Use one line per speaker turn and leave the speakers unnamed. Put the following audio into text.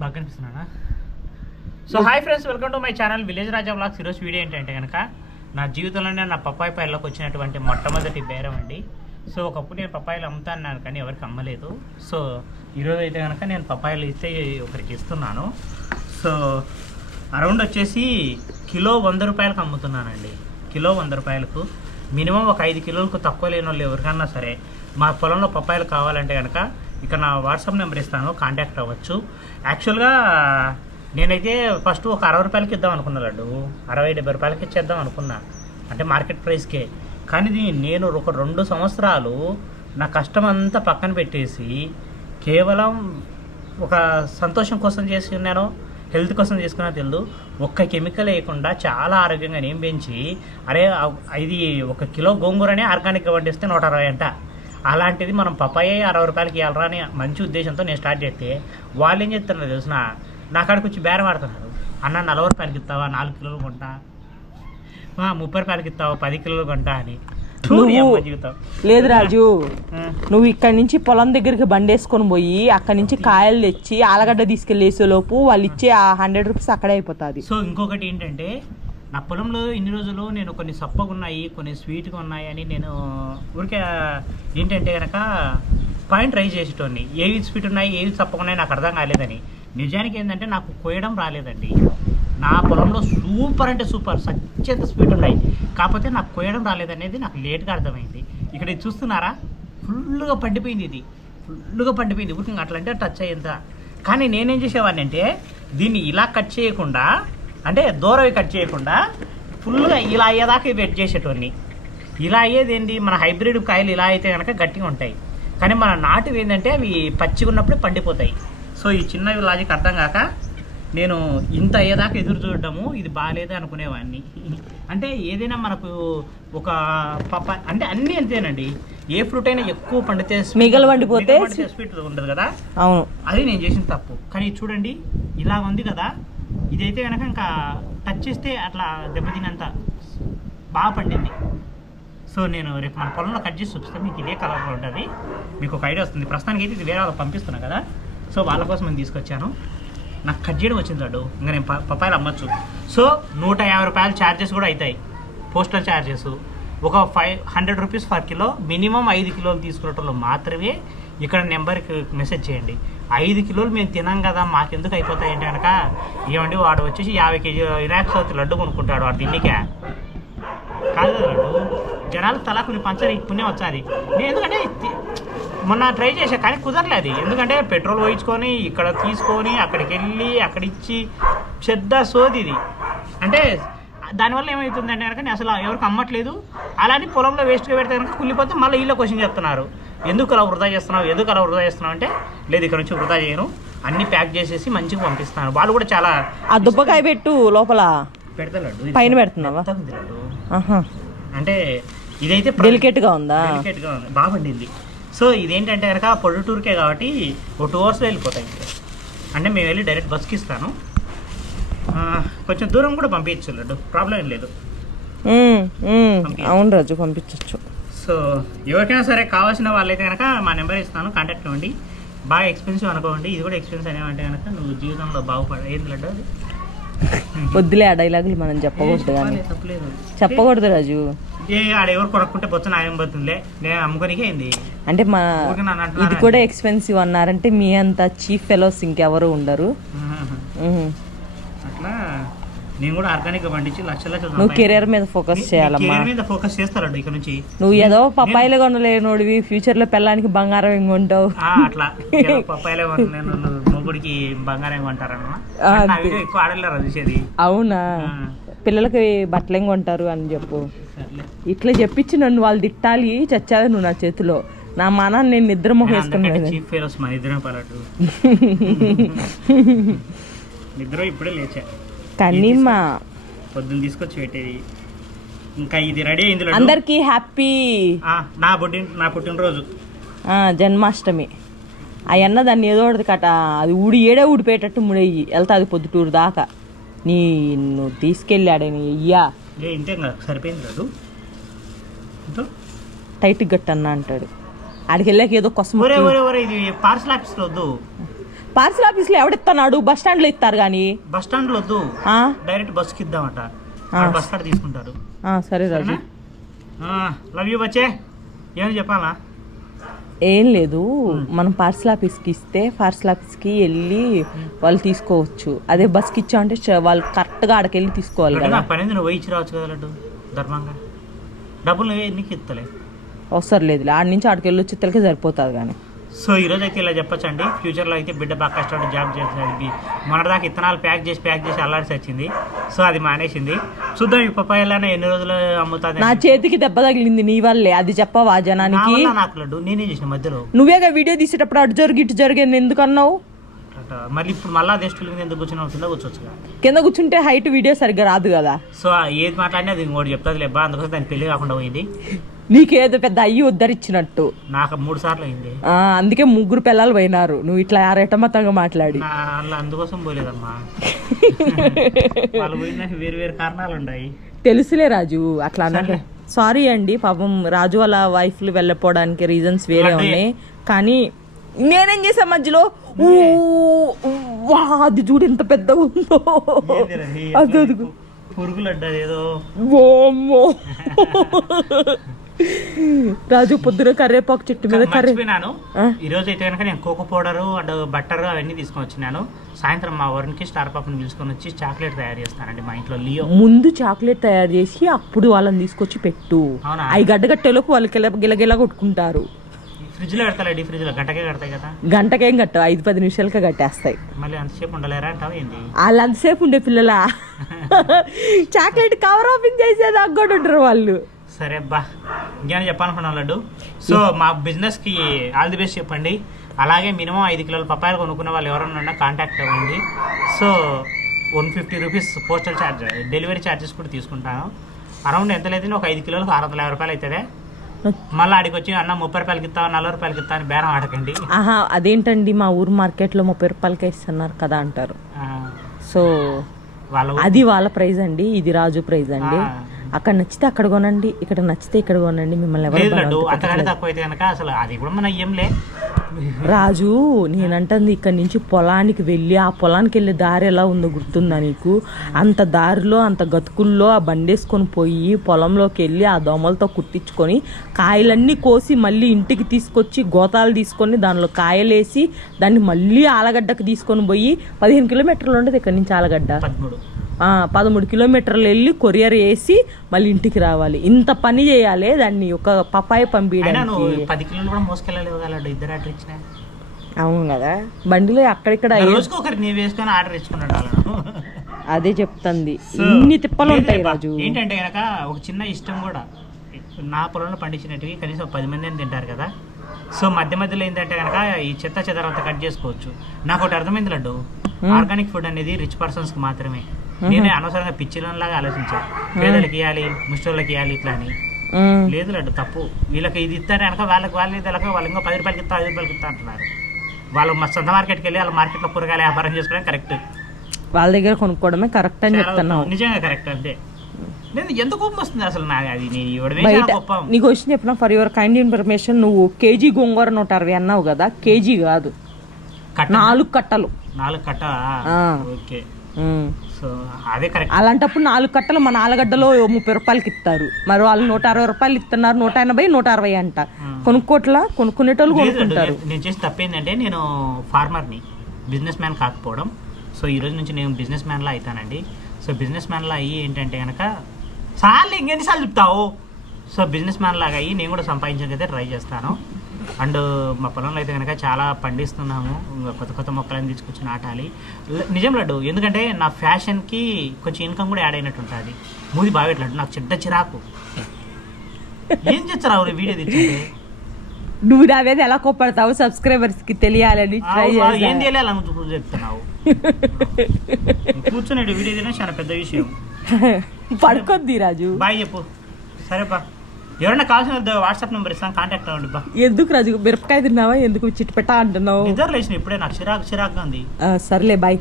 బాగా కనిపిస్తున్నానా? So hi friends welcome to my channel village Raja blogs ఈరోజు video ఏంటంటే కనుక నా జీవితంలోనే నా పప్పాయి పైర్లోకి వచ్చినటువంటి మొట్టమొదటి బేరం అండి. సో ఒకప్పుడు నేను పప్పాయిలు అమ్ముతాను కానీ ఎవరికి అమ్మలేదు. సో ఈరోజు అయితే కనుక నేను పప్పాయిలు ఇస్తే ఒకరికి ఇస్తున్నాను. సో అరౌండ్ వచ్చేసి కిలో వంద రూపాయలకు అమ్ముతున్నానండి. కిలో వంద రూపాయలకు. మినిమం ఒక ఐదు కిలోలకు తక్కువ లేని వాళ్ళు ఎవరికన్నా సరే మా పొలంలో పప్పాయిలు కావాలంటే కనుక ఇక్కడ నా వాట్సాప్ నెంబర్ ఇస్తాను కాంటాక్ట్ అవ్వచ్చు. యాక్చువల్గా నేనైతే ఫస్ట్ ఒక అరవై రూపాయలకి ఇద్దాం అనుకున్నా లడ్డు. అరవై డెబ్బై రూపాయలకి ఇచ్చేద్దాం అనుకున్నా. అంటే మార్కెట్ ప్రైస్కే కానీ ఇది నేను ఒక రెండు సంవత్సరాలు నా కష్టం అంతా పక్కన పెట్టేసి కేవలం ఒక సంతోషం కోసం చేసుకున్నాను హెల్త్ కోసం చేసుకున్నా తెలియదు ఒక్క కెమికల్ వేయకుండా చాలా ఆరోగ్యంగా నేను పెంచి అరే ఇది ఒక కిలో గోంగూరనే ఆర్గానిక్గా వండిస్తే నూట అరవై అంట. అలాంటిది మనం పప్పాయ అరవై రూపాయలకి ఇవ్వాలరా అని మంచి ఉద్దేశంతో నేను స్టార్ట్ చేస్తే వాళ్ళు ఏం చెప్తున్నారు తెలిసిన? నా కాడికి వచ్చి బేరం ఆడుతున్నారు. అన్న నలభై రూపాయలకి ఇస్తావా? నాలుగు కిలోలు కొంటా. ముప్పై రూపాయలకి ఇస్తావా? పది కిలోలు కొంటా అని.
లేదు రాజు. నువ్వు ఇక్కడి నుంచి పొలం దగ్గరికి బండి వేసుకొని పోయి అక్కడి నుంచి కాయలు తెచ్చి ఆలగడ్డ తీసుకెళ్ళేసే లోపు వాళ్ళు ఇచ్చే ఆ హండ్రెడ్ రూపీస్ అక్కడే అయిపోతుంది.
సో ఇంకొకటి ఏంటంటే నా పొలంలో ఇన్ని రోజులు నేను కొన్ని సప్పగా ఉన్నాయి కొన్ని స్వీట్గా ఉన్నాయి అని నేను ఊరికే ఏంటంటే కనుక పాయింట్ ట్రై చేసేటోని ఏవి స్వీట్ ఉన్నాయి ఏవి సప్పగా ఉన్నాయి నాకు అర్థం కాలేదని. నిజానికి ఏంటంటే నాకు కోయడం రాలేదండి. నా పొలంలో సూపర్ అంటే సూపర్ సత్యంత స్వీట్ ఉన్నాయి. కాకపోతే నాకు కోయడం రాలేదనేది నాకు లేట్గా అర్థమైంది. ఇక్కడ చూస్తున్నారా? ఫుల్గా పండిపోయింది ఇది. ఫుల్గా పండిపోయింది. ఊరికి అట్లా అంటే టచ్ అయ్యేంత. కానీ నేనేం చేసేవాడిని అంటే దీన్ని ఇలా కట్ చేయకుండా అంటే దూరం కట్ చేయకుండా ఫుల్గా ఇలా అయ్యేదాకా వెట్ చేసేటోని ఇలా అయ్యేది ఏంటి మన హైబ్రిడ్ కాయలు ఇలా అయితే కనుక గట్టిగా ఉంటాయి. కానీ మన నాటివి ఏంటంటే అవి పచ్చిగా ఉన్నప్పుడే పండిపోతాయి. సో ఈ చిన్నవి లాజిక్ అర్థం కాక నేను ఇంత అయ్యేదాకా ఎదురు చూడటము ఇది బాగాలేదు అనుకునేవాడిని అంటే ఏదైనా మనకు ఒక పప్ప అంటే అన్నీ అంతేనండి. ఏ ఫ్రూట్ అయినా ఎక్కువ పండితే
మిగలు పండిపోతే
స్వీట్ ఉండదు కదా.
అవును.
అది నేను చేసిన తప్పు. కానీ చూడండి ఇలా ఉంది కదా. ఇదైతే కనుక ఇంకా టచ్ చేస్తే అట్లా దెబ్బతినంత బాగా పండింది. సో నేను రేపు మన పొలంలో కట్ చేసి చూపిస్తాను మీకు ఇదే కలర్లో ఉంటుంది. మీకు ఒక ఐడియా వస్తుంది. ప్రస్తుతానికి అయితే ఇది వేరే వాళ్ళకి పంపిస్తున్నాను కదా. సో వాళ్ళ కోసం నేను తీసుకొచ్చాను. నాకు కట్ చేయడం వచ్చింది లడ్డు. ఇంకా నేను ప- పప్పాయలు అమ్మచ్చు. సో నూట యాభై రూపాయల ఛార్జెస్ కూడా అవుతాయి పోస్టల్ ఛార్జెస్ ఒక five hundred rupees per kilo minimum ఐదు కిలోలు తీసుకునేటోళ్ళు మాత్రమే ఇక్కడ నెంబర్కి మెసేజ్ చేయండి. ఐదు కిలోలు మేము తినాం కదా మాకెందుకు అయిపోతాయి అంటే కనుక ఏమండి వాడు వచ్చేసి యాభై కేజీ వినాయక చవితి లడ్డు కొనుక్కుంటాడు వాడు తిండికే కాదు లడ్డు? జనాలు తలా కొన్ని పంచర్ పుణ్యం వచ్చాది. నేను ఎందుకంటే మొన్న ట్రై చేసా కానీ కుదరలేదు. ఎందుకంటే పెట్రోల్ పోయించుకొని ఇక్కడ తీసుకొని అక్కడికి వెళ్ళి అక్కడిచ్చి పెద్ద సోది ఇది. అంటే దానివల్ల ఏమవుతుందంటే కనుక అసలు ఎవరికి అమ్మట్లేదు. అలానే పొలంలో వేస్ట్గా పెడితే కనుక కుళ్ళిపోతే మళ్ళీ వీళ్ళ క్వశ్చన్ చెప్తున్నారు. ఎందుకు అలా వృధా చేస్తున్నావు? ఎందుకు అలా వృధా చేస్తున్నావు? అంటే లేదు ఇక్కడ నుంచి వృధా చేయను. అన్ని ప్యాక్ చేసేసి మంచిగా పంపిస్తాను. వాళ్ళు కూడా చాలా
ఆ దుబ్బకాయ పెట్టు లోపల.
పెడతా లడ్డు. ఇది
పైన పెడుతున్నావా?
అంటే ఇదైతే
డెలికేట్గా ఉందా?
డెలికేట్గా ఉంది. బాగా పండింది. సో ఇదేంటంటే కనుక పొల్లుటూరుకే కాబట్టి ఒక టూ అవర్స్లో వెళ్ళిపోతాయి. అంటే మేము వెళ్ళి డైరెక్ట్ బస్కి ఇస్తాను. కొంచెం దూరం కూడా పంపించచ్చు లడ్డు. ప్రాబ్లం ఏం లేదు.
అవును రాజు పంపించవచ్చు
సో ఎవరికైనా సరే కావాల్సిన వాళ్ళైతే కనుక మా నెంబర్ ఇస్తాను కాంటాక్ట్ అవ్వండి. బాగా ఎక్స్పెన్సివ్ అనుకోండి ఇది కూడా ఎక్స్పెన్సివ్ అనేవంటే కనుక నువ్వు జీవితంలో బాగుపడ ఏంది లడ్డు అది?
వద్దులే ఆ డైలాగులు మనం చెప్పకూడదు కానీ. చెప్పకూడదు రాజు
ఆడ ఎవరు కొనుక్కుంటే బొచ్చ నాయం పోతుందిలే నేను అమ్ముకోనికే అయింది.
అంటే
అంటున్నారా?
ఇది కూడా ఎక్స్పెన్సివ్ అన్నారంటే మీ అంత చీఫ్ ఫెలోస్ ఇంకెవరు ఉండరు.
నేను కూడా ఆర్గానిక్ పండించి లక్ష లక్షలు
నువ్వు కెరీర్ మీద ఫోకస్ చేయాలమ్మా.
మీద ఫోకస్ చేస్తాడు ఇక్కడ నుంచి.
నువ్వు ఏదో పప్పాయిలు కొనలేనోడివి ఫ్యూచర్లో పెళ్ళానికి బంగారం ఏం కొంటావు
ఆ, అట్లా. పప్పాయిలే కొను- నేను మొగుడికి బంగారం కొంటారన్న. ఎక్కువ ఆడలేరు చూసేది.
అవునా? పిల్లలకి బట్టలు ఏం కొంటారు అని చెప్పు. ఇట్లా చెప్పించి నన్ను వాళ్ళు తిట్టాలి చచ్చావు నువ్వు నా చేతిలో. నా మనాన్ని నేను నిద్ర మొహం వేసుకున్నాను
నిద్ర ఇప్పుడే లేచా.
కానీ మా
పొద్దున్న తీసుకొచ్చి పెట్టేది. ఇంకా ఇది రెడీ అయింది.
అందరికి హ్యాపీ.
ఆ, నా పుట్టిన నా పుట్టినరోజు.
జన్మాష్టమి. అవన్న దాన్ని ఏదో ఒకటి కట అది ఊడి ఏడే ఊడిపోయేటట్టు ముడయ్యి వెళ్తాది పొద్దుటూరు దాకా. నీ నువ్వు తీసుకెళ్ళాడే నీ అయ్యా.
ఇంతే సరిపోయింది?
టైట్ గట్టన్నా అంటాడు. ఆడికి వెళ్ళాక ఏదో కొసం
పార్సల్ ఆఫీస్లో వద్దు.
పార్సల్ ఆఫీస్లో ఎవడిస్తున్నాడు బస్ స్టాండ్లో ఇస్తారు కానీ
బస్ స్టాండ్లో వద్దు.
ఆ?
డైరెక్ట్ బస్కి ఇద్దామట.
ఆ.
బస్ కాడ తీసుకుంటారు
సరే రాజు.
Love you బచ్చే. ఏమని చెప్పాలా?
ఏం లేదు. మనం పార్సల్ ఆఫీస్కి ఇస్తే పార్సల్ ఆఫీస్కి వెళ్ళి వాళ్ళు తీసుకోవచ్చు. అదే బస్కి ఇచ్చామంటే వాళ్ళు కరెక్ట్గా ఆడకి వెళ్ళి తీసుకోవాలి కదా.
పని నువ్వు ఇచ్చి రావచ్చు కదా లడ్డు ధర్మంగా. డబ్బులు నీకు ఇస్తలే
అవసరం లేదు ఆడ నుంచి ఆడికి వెళ్ళి వచ్చి తెలకే సరిపోతుంది కానీ.
సో ఈ రోజు అయితే ఇలా చెప్పొచ్చండి. ఫ్యూచర్లో అయితే బిడ్డ బాగా కష్టపడి జాబ్ చేస్తుంది మొన్నటిదాకా ఇత్తనాలు ప్యాక్ చేసి ప్యాక్ చేసి అల్లాడిసి వచ్చింది. సో అది మానేసింది. చూద్దాం ఈ పప్పాయలనే ఎన్ని రోజులు అమ్ముతుంది
నా చేతికి దెబ్బ తగిలింది నీ వల్లే. అది చెప్పవా జనానికి?
నాకు లడ్డు. నేనే చేసిన మధ్యలో.
నువ్వేగా వీడియో తీసేటప్పుడు అటు జరిగి ఇటు జరిగింది ఎందుకు అన్నావు?
అట మళ్ళీ ఇప్పుడు మళ్ళీ అదే స్టూల్ మీద ఎందుకు కూర్చున్నావు? కింద కూర్చోవచ్చు
కింద. కూర్చుంటే హైట్ వీడియో సరిగ్గా రాదు కదా.
సో ఏది మాట్లాడినా అది ఇంకోటి చెప్తుంది లేబ్బా అందుకోసం దాని పెళ్ళి కాకుండా పోయింది.
నీకేదో పెద్ద అయ్యి ఉద్ధరించినట్టు
నాకు మూడు సార్లు అయింది
ఆ, అందుకే ముగ్గురు పిల్లలు పోయినారు. నువ్వు ఇట్లా రెట్టమతంగా మాట్లాడి.
అందుకోసం పోలేదమ్మా. వేరు వేరు కారణాలు ఉన్నాయి
తెలుసులే రాజు అట్లా అన్నట్టు సారీ అండి పాపం రాజు వాళ్ళ వైఫ్లు వెళ్ళిపోవడానికి రీజన్స్ వేరే ఉన్నాయి. కానీ నేనేం చేసా మధ్యలో? ఊ, వా, అది చూడు ఎంత పెద్ద ఉందో? అది
పురుగులు అడ్డా ఏదో.
ఓమ్మో రాజు పొద్దున కర్రేపాకు చెట్టు మీద కర్రే
మర్చిపోయినాను? ఈ రోజు అయితే కనుక నేను కోకో పౌడర్ అండ్ బట్టర్ అవన్నీ తీసుకొని వచ్చినాను. సాయంత్రం మా వరుణ్కి స్టార్ పాపని పిలుచుకొని వచ్చి చాక్లెట్ తయారు చేస్తానండి మా ఇంట్లో లియో.
ముందు చాక్లెట్ తయారు చేసి అప్పుడు వాళ్ళని తీసుకొచ్చి పెట్టు.
అవునా?
అవి గడ్డగట్టేలోపు వాళ్ళు గిల గిలగిల కొట్టుకుంటారు.
ఫ్రిడ్జ్లో పెడతా డీ ఫ్రిడ్జ్లో గంటకే కడతాయి కదా?
గంటకేం కట్టవు. ఐదు పది నిమిషాలకే కట్టేస్తాయి.
మళ్ళీ అంతసేపు ఉండలేరా అంటావు ఏంది?
వాళ్ళు అంతసేపు ఉండే పిల్లలా? చాక్లెట్ కవర్ ఓపెన్ చేసేదాకా కూడా ఉంటారు వాళ్ళు.
సరే అబ్బా ఇంకేమైనా చెప్పాలనుకున్నాను లడ్డు? సో మా బిజినెస్కి ఆల్ ది బెస్ట్ చెప్పండి. అలాగే మినిమం ఐదు కిలోల పప్పాయలు కొనుక్కున్న వాళ్ళు ఎవరైనా ఉన్నా కాంటాక్ట్ అవ్వండి. So one fifty rupees postal charge delivery charges కూడా తీసుకుంటాను. అరౌండ్ ఎంత లేదని ఒక ఐదు కిలోలకు ఆరు వందల యాభై రూపాయలు అవుతుంది మళ్ళీ ఆడికి వచ్చి అన్న ముప్పై రూపాయలకి ఇస్తావు? నలభై రూపాయలకి ఇస్తా అని బేరం ఆడకండి.
ఆహా అదేంటండి? మా ఊరు మార్కెట్లో ముప్పై రూపాయలకే ఇస్తున్నారు కదా అంటారు. సో
వాళ్ళ
అది వాళ్ళ ప్రైజ్ అండి ఇది రాజు ప్రైజ్ అండి. అక్కడ నచ్చితే అక్కడ కొనండి ఇక్కడ నచ్చితే ఇక్కడ కొనండి మిమ్మల్ని ఎవరు
అసలు అది కూడా మన
రాజు నేనంటుంది ఇక్కడ నుంచి పొలానికి వెళ్ళి ఆ పొలానికి వెళ్ళే దారి ఎలా ఉందో గుర్తుందా నీకు? అంత దారిలో అంత గతుకుల్లో ఆ బండేసుకొని పోయి పొలంలోకి వెళ్ళి ఆ దోమలతో కుట్టించుకొని కాయలన్నీ కోసి మళ్ళీ ఇంటికి తీసుకొచ్చి గోతాలు తీసుకొని దానిలో కాయలేసి దాన్ని మళ్ళీ ఆలగడ్డకు తీసుకొని పోయి పదిహేను కిలోమీటర్లు ఉండదు ఇక్కడ నుంచి ఆలగడ్డ.
పదమూడు
కిలోమీటర్లు వెళ్ళి కొరియర్ వేసి మళ్ళీ ఇంటికి రావాలి. ఇంత పని చేయాలి దాన్ని ఒక పపాయ పంపించడానికి.
పది కిలోలు కూడా మోసుకెళ్ళలేవు కదా ఇద్దరు ఆర్డర్ ఇచ్చిన?
అవును కదా. బండిలో అక్కడిక్కడ
వేసుకొని ఆర్డర్ ఇచ్చుకున్నాడు
అదే చెప్తుంది. ఇన్ని తిప్పలు ఉంటాయి. రాజు.
ఏంటంటే కనుక ఒక చిన్న ఇష్టం కూడా. నా పొలంలో పండించినట్టువి కనీసం పది మంది తింటారు కదా. సో మధ్య మధ్యలో ఏంటంటే కనుక ఈ చెత్త చెదరంతా కట్ చేసుకోవచ్చు. నాకు ఒకటి అర్థమైంది లడ్డు. ఆర్గానిక్ ఫుడ్ అనేది రిచ్ పర్సన్స్కి మాత్రమే. నేనే అనవసరంగా పిచ్చిలంలాగా ఆలోచించాను పేదలకి ఇవ్వాలి ముష్టోళ్ళకి ఇవ్వాలి ఇట్లా అని. లేదు లడ్డు తప్పు. వీళ్ళకి ఇది ఇస్తారు కనుక వాళ్ళకి వాళ్ళకి వీళ్ళకి వాళ్ళు ఇంకో పది రూపాయలకి ఇస్తా ఐదు రూపాయలకి ఇస్తా అంటున్నారు. వాళ్ళు మా సొంత మార్కెట్కి వెళ్ళి వాళ్ళ మార్కెట్లో కూరగాయలు వ్యాపారం చేసుకోవడం కరెక్ట్.
వాళ్ళ దగ్గర కొనుక్కోవడమే కరెక్ట్ అని చెప్తున్నావు.
నిజంగా కరెక్ట్ అంతే. లేదు ఎంత కోపం వస్తుంది అసలు నాకు? అది నేను ఇవ్వడమే
నీకు వచ్చిన చెప్పిన ఫర్ యువర్ కైండ్ ఇన్ఫర్మేషన్ నువ్వు కేజీ గోంగూర నూట అరవై అన్నావు కదా కేజీ కాదు. నాలుగు కట్టలు.
నాలుగు కట్ట. ఓకే. సో అదే కరెక్ట్
అలాంటప్పుడు నాలుగు కట్టలు మన ఆలగడ్డలో ముప్పై రూపాయలకి ఇస్తారు మరి వాళ్ళు నూట అరవై రూపాయలు ఇస్తున్నారు నూట ఎనభై నూట అరవై అంట. కొనుక్కోట్లా? కొనుక్కునేటోళ్ళు కొనుక్కుంటారు.
నేను చేసి తప్పేందంటే నేను ఫార్మర్ని బిజినెస్ మ్యాన్ కాకపోవడం. సో ఈ రోజు నుంచి నేను బిజినెస్ మ్యాన్లా అవుతానండి సో బిజినెస్ మ్యాన్లా అయ్యి ఏంటంటే కనుక చాలు ఇంకెన్నిసార్లు చెప్తావు? సో బిజినెస్ మ్యాన్ లాగా అయ్యి నేను కూడా సంపాదించడానికి ట్రై చేస్తాను. అండ్ మా పొలంలో అయితే కనుక చాలా పండిస్తున్నాము. కొత్త కొత్త మొక్కలను తీసుకొచ్చి నాటాలి. నిజం లడ్డు ఎందుకంటే నా ఫ్యాషన్కి కొంచెం ఇన్కమ్ కూడా యాడ్ అయినట్టు ఉంటుంది. మూది బాగా లడ్డు నాకు చెడ్డ చిరాకు. ఏం చేస్తారా వీడియో తెచ్చింది
నువ్వు నా మీద ఎలా కోపడతావు సబ్స్క్రైబర్స్కి తెలియాలని ట్రై
ఏం
చేస్తా.
తెలియాలి అని చెప్తున్నావు? కూర్చుని వీడియో చాలా పెద్ద విషయం.
పడుకొద్ది రాజు.
బాయ్ చెప్పు. సరే బా ఎవరైనా కావాల్సిన వాట్సాప్ నెంబర్ ఇస్తాను కాంటాక్ట్ అవ్వండి బా.
ఎందుకు రాజు? మిరపకాయ తిన్నావా? ఎందుకు చిట్టుపెట్ట అంటున్నావు?
నిద్ర లేచిన ఇప్పుడే నాకు చిరాకు చిరాకుగా ఉంది.
సర్లే బాయ్.